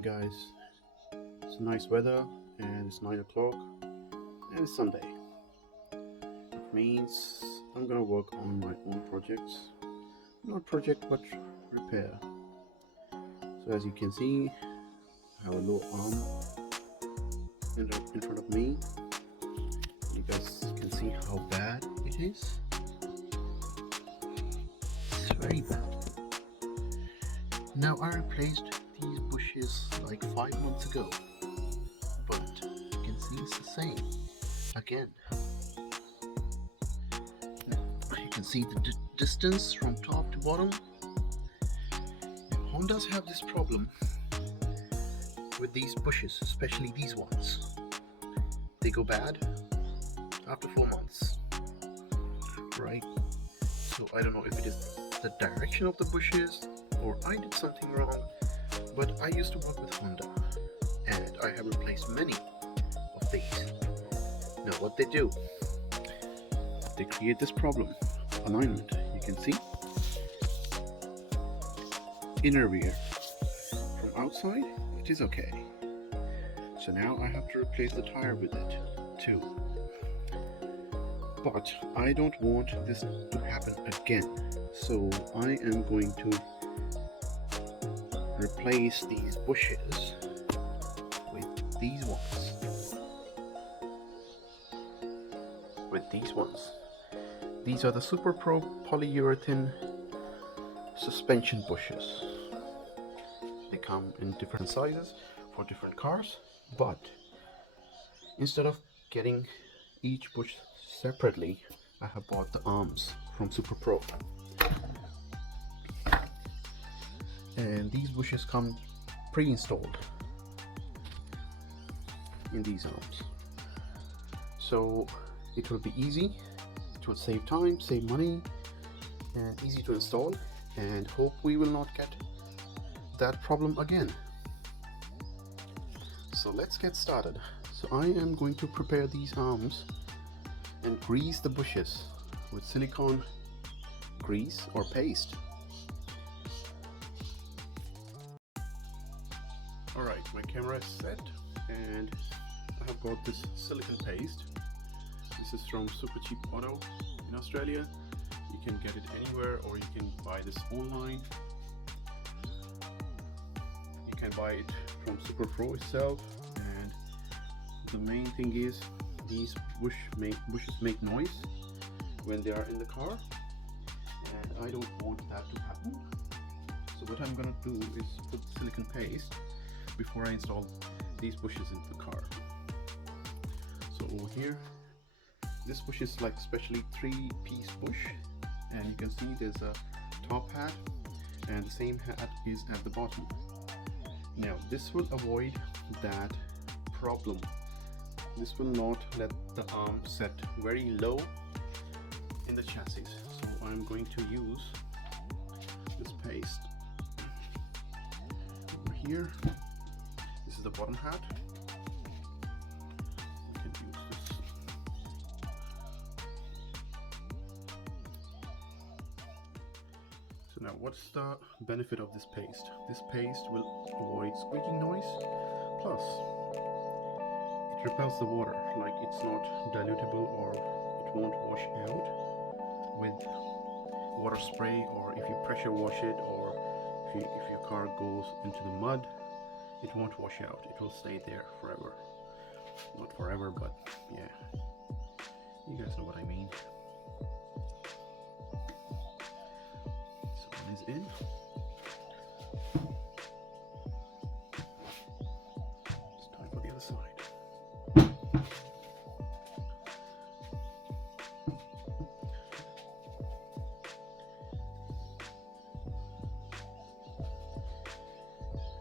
morning, guys. It's nice weather and it's 9 o'clock and it's Sunday. It means I'm gonna work on my own projects. Not project, but repair. So, as you can see, I have a low arm in front of me. You guys can see how bad it is. It's very bad. Now, I replaced these bushes like 5 months ago, but you can see it's the same again. You can see the distance from top to bottom. Hondas have this problem with these bushes, especially these ones. They go bad after 4 months, right? So I don't know if it is the direction of the bushes or I did something wrong, but I used to work with Honda and I have replaced many of these. Now what they do, they create this problem, alignment. You can see inner rear. From outside it is okay. So now I have to replace the tire with it too. But I don't want this to happen again. So I am going to replace these bushes with these ones. These are the Super Pro polyurethane suspension bushes. They come in different sizes for different cars, but instead of getting each bush separately, I have bought the arms from Super Pro. And these bushes come pre-installed in these arms, so it will be easy, it will save time, save money, and easy to install, and hope we will not get that problem again. So let's get started. So I am going to prepare these arms and grease the bushes with silicone grease or paste. Alright, my camera is set and I have got this silicone paste. This is from Super Cheap Auto in Australia. You can get it anywhere or you can buy this online. You can buy it from Super Pro itself, and the main thing is these bushes make noise when they are in the car, and I don't want that to happen. So what I'm gonna do is put silicone paste before I install these bushes into the car. So over here, this bush is like especially 3-piece bush, and you can see there's a top hat and the same hat is at the bottom. Now this will avoid that problem. This will not let the arm set very low in the chassis. So I'm going to use this paste over here. This is the bottom hat. You can use this. So now what's the benefit of this paste? This paste will avoid squeaking noise, plus it repels the water, like it's not dilutable or it won't wash out with water spray, or if you pressure wash it, or if your car goes into the mud, it won't wash out, it will stay there forever. Not forever, but yeah, you guys know what I mean. So one is in. It's time for the other side.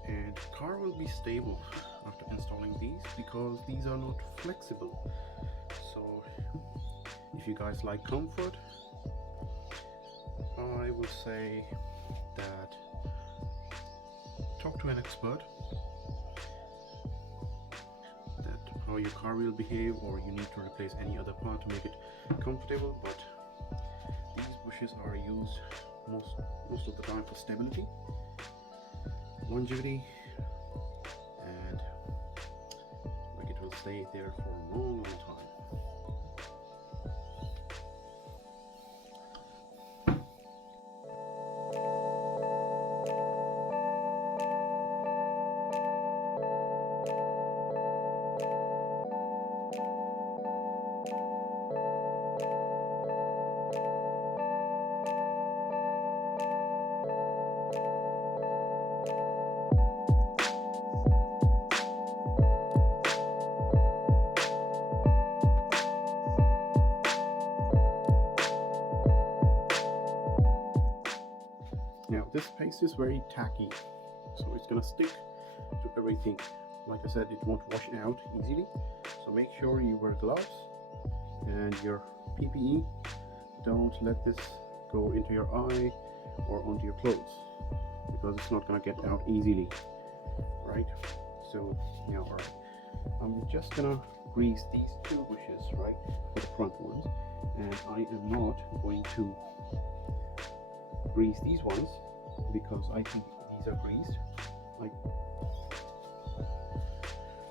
And the car will be stable after installing these because these are not flexible. So if you guys like comfort, I would say that talk to an expert that how your car will behave, or you need to replace any other part to make it comfortable. But these bushes are used most of the time for stability, longevity, stay there for a long time. Now this paste is very tacky, so it's gonna stick to everything. Like I said, it won't wash out easily, so make sure you wear gloves and your PPE. Don't let this go into your eye or onto your clothes, because it's not gonna get out easily, right? So now, all right, I'm just gonna grease these two bushes, right, for the front ones, and I am not going to grease these ones because I think these are greased.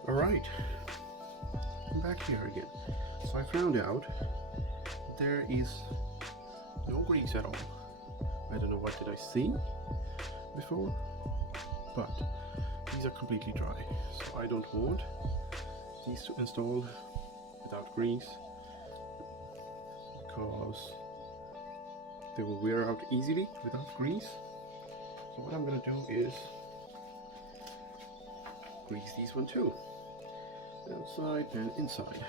All right, I'm back here again. So I found out there is no grease at all. I don't know, what did I see before, but these are completely dry, so I don't want these to install without grease, because they will wear out easily without grease. So what I'm gonna do is grease these one too, outside and inside.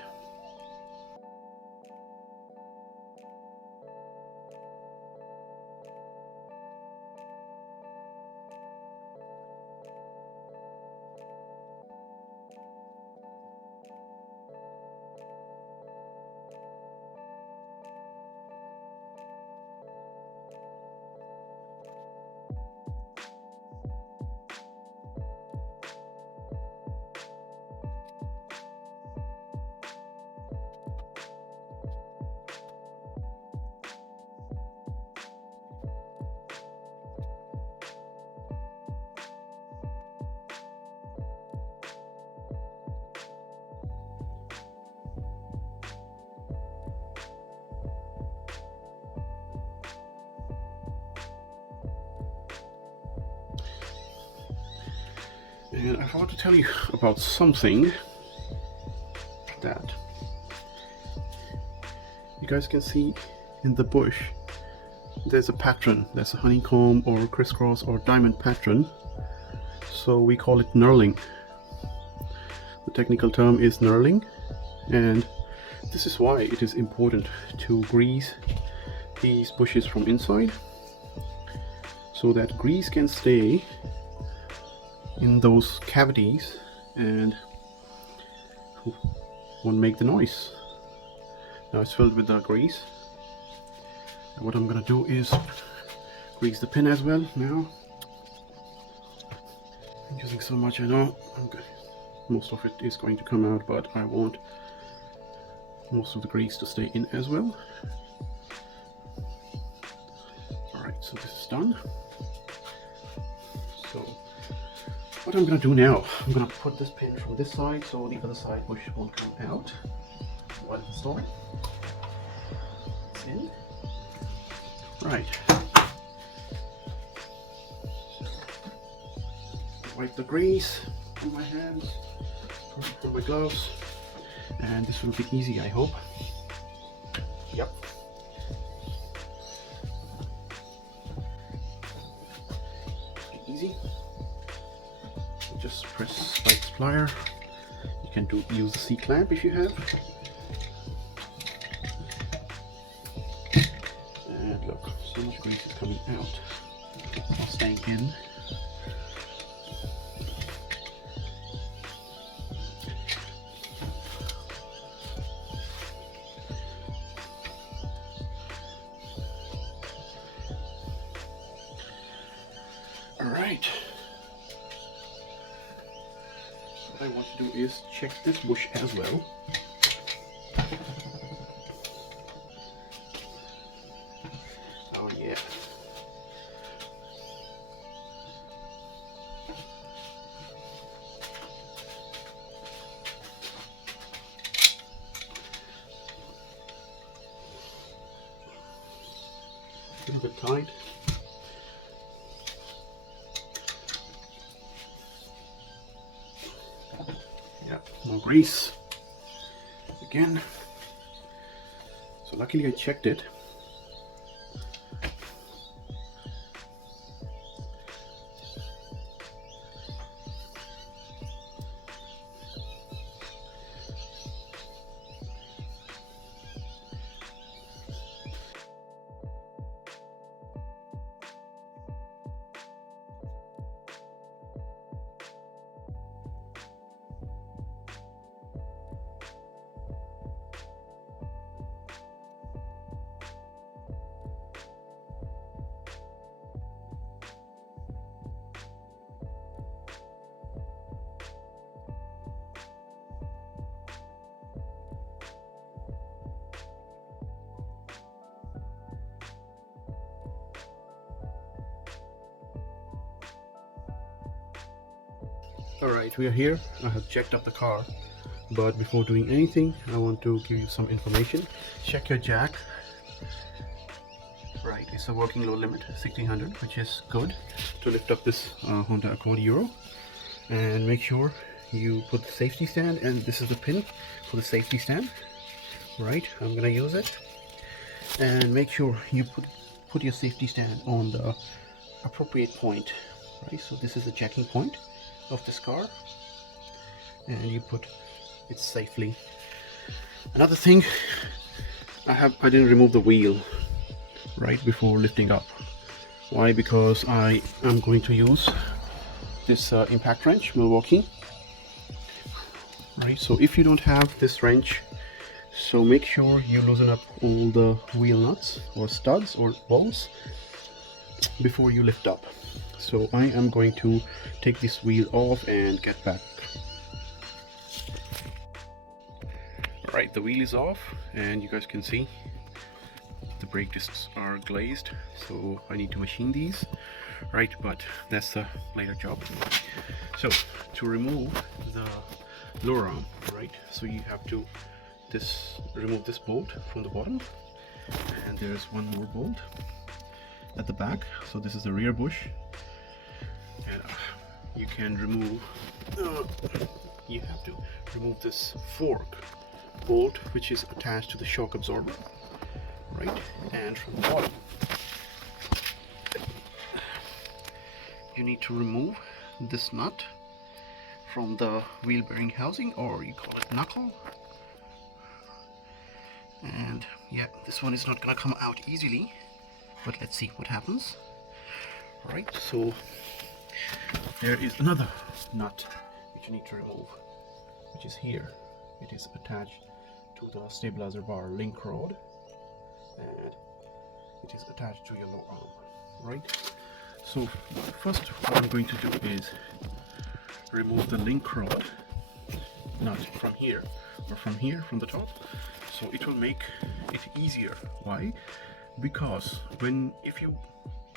And I want to tell you about something that you guys can see in the bush. There's a pattern, there's a honeycomb or crisscross or diamond pattern, so we call it knurling. The technical term is knurling, and this is why it is important to grease these bushes from inside, so that grease can stay in those cavities and won't make the noise. Now it's filled with the grease, and what I'm gonna do is grease the pin as well. Now I'm using so much, I know most of it is going to come out, but I want most of the grease to stay in as well. Alright, so this is done. So what I'm gonna do now, I'm gonna put this pin from this side so the other side bush won't come out while it's installing. It's in. Right. Wipe the grease on my hands, on my gloves, and this will be easy, I hope. Yep. Easy. Just press by the plier. You can use the C-clamp if you have. And look, so much grease is coming out. It's not staying in. All right. What I want to do is check this bush as well. Oh yeah. little bit tight. Yeah, more grease again. So luckily I checked it. Alright, we are here. I have checked up the car, but before doing anything I want to give you some information. Check your jack. Right, it's a working load limit 1600, which is good to lift up this Honda Accord Euro. And make sure you put the safety stand, and this is the pin for the safety stand. Right, I'm gonna use it. And make sure you put your safety stand on the appropriate point. Right, so this is the jacking point of this car, and you put it safely. Another thing, I didn't remove the wheel right before lifting up. Why? Because I am going to use this impact wrench, Milwaukee. Right, so if you don't have this wrench, so make sure you loosen up all the wheel nuts or studs or bolts before you lift up. So I am going to take this wheel off and get back. Alright, the wheel is off, and you guys can see the brake discs are glazed, so I need to machine these. Right, but that's a later job. So to remove the lower arm, right, so you have to remove this bolt from the bottom, and there's one more bolt at the back. So this is the rear bush, and you can remove you have to remove this fork bolt which is attached to the shock absorber, right? And from the bottom you need to remove this nut from the wheel bearing housing, or you call it knuckle. And yeah, this one is not gonna come out easily, but let's see what happens. Right, so there is another nut which you need to remove, which is here. It is attached to the stabilizer bar link rod, and it is attached to your lower arm. Right, so first what I'm going to do is remove the link rod nut from here, or from here, from the top, so it will make it easier. Why? Because if you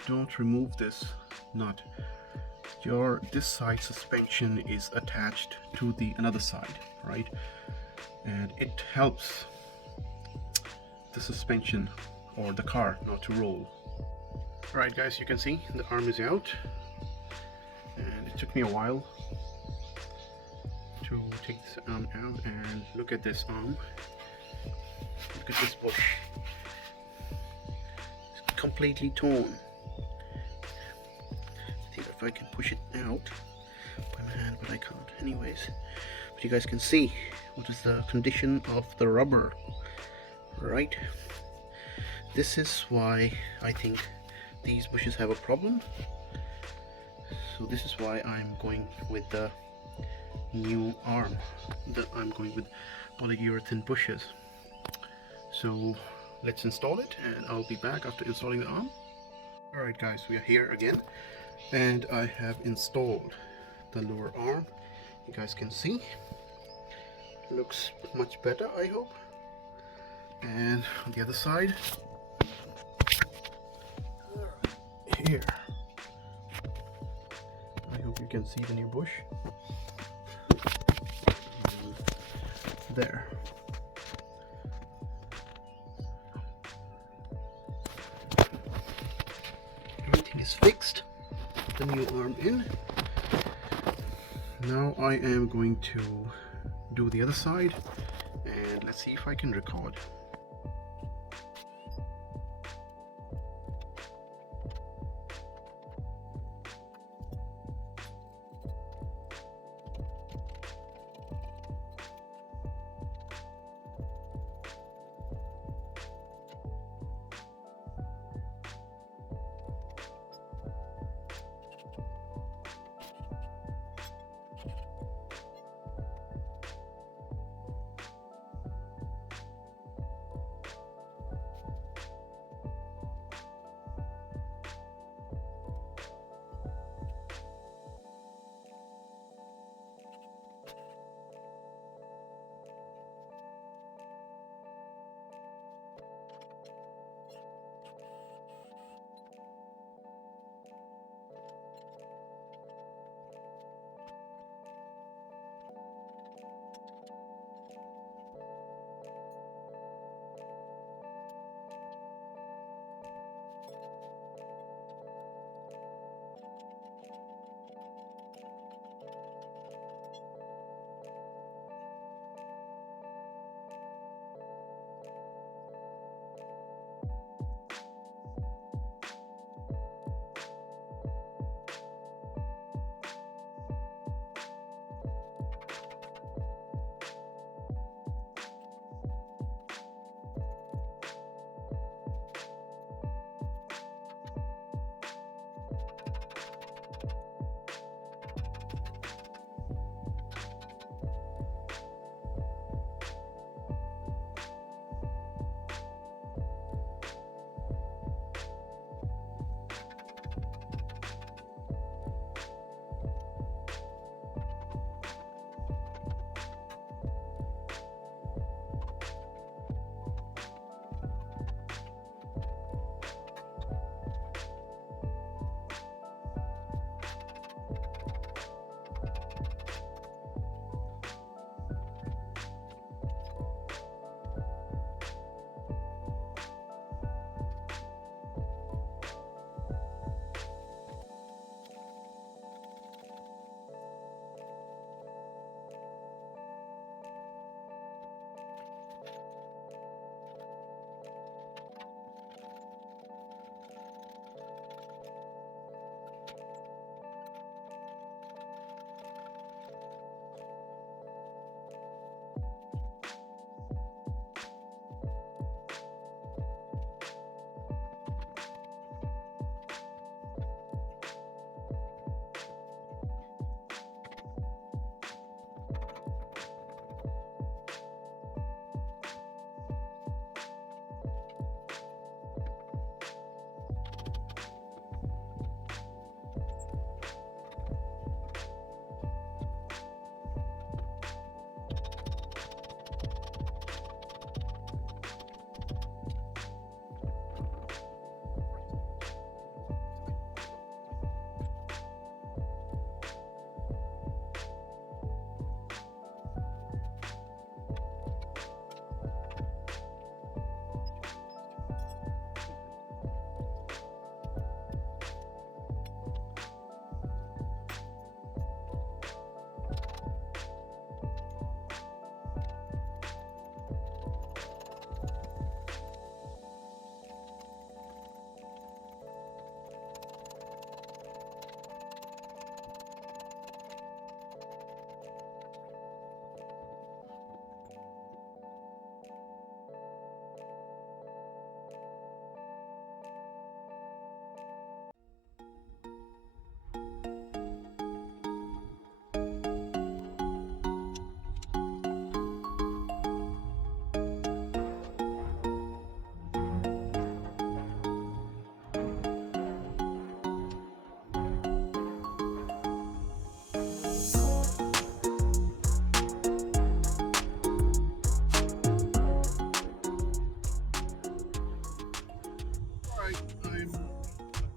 don't remove this nut, this side suspension is attached to the another side, right? And it helps the suspension or the car not to roll. Alright guys, you can see the arm is out, and it took me a while to take this arm out. And look at this arm, look at this bush, it's completely torn. See if I can push it out by my hand, but I can't anyways. But you guys can see what is the condition of the rubber, right? This is why I think these bushes have a problem. So this is why I'm going with the new arm, I'm going with polyurethane bushes. So let's install it, and I'll be back after installing the arm. Alright guys, we are here again, and I have installed the lower arm. You guys can see looks much better, I hope. And on the other side, here, I hope you can see the new bush there. is fixed, the new arm in. Now I am going to do the other side, and let's see if I can record.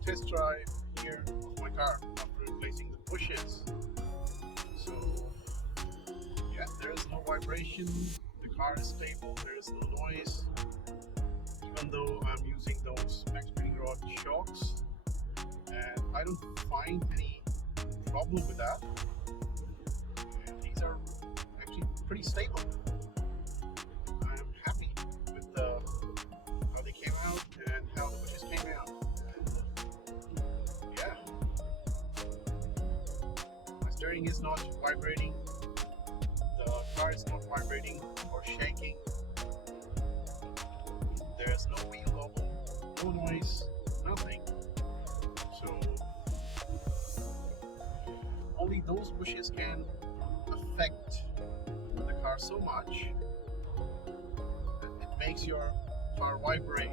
Test drive here of my car after replacing the bushes. So yeah, there is no vibration, the car is stable, there is no noise, even though I'm using those Max Spring Rod shocks, and I don't find any problem with that. These are actually pretty stable. I'm happy with how they came out and how the bushes came out. And, yeah, my steering is not vibrating. The car is not vibrating or shaking. There's no wheel wobble, no noise, nothing. So only those bushes can affect the car so much that it makes your car vibrate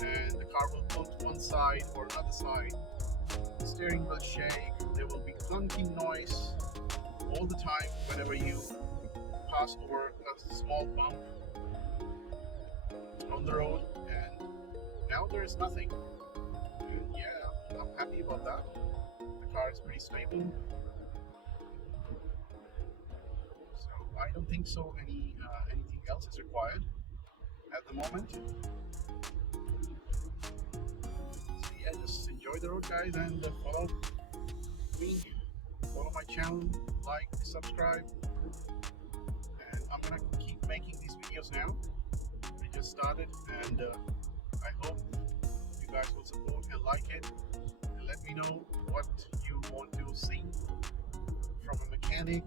and the car will tilt to one side or another side. The steering will shake, there will be clunking noise all the time whenever you pass over a small bump on the road, and now there is nothing. And yeah, I'm happy about that. The car is pretty stable. So I don't think so anything else is required at the moment. So yeah, just enjoy the road, guys, and follow me, follow my channel, like, subscribe, and I'm gonna keep making these videos now. I just started, and I hope you guys will support and like it, and let me know what you want to see from a mechanic,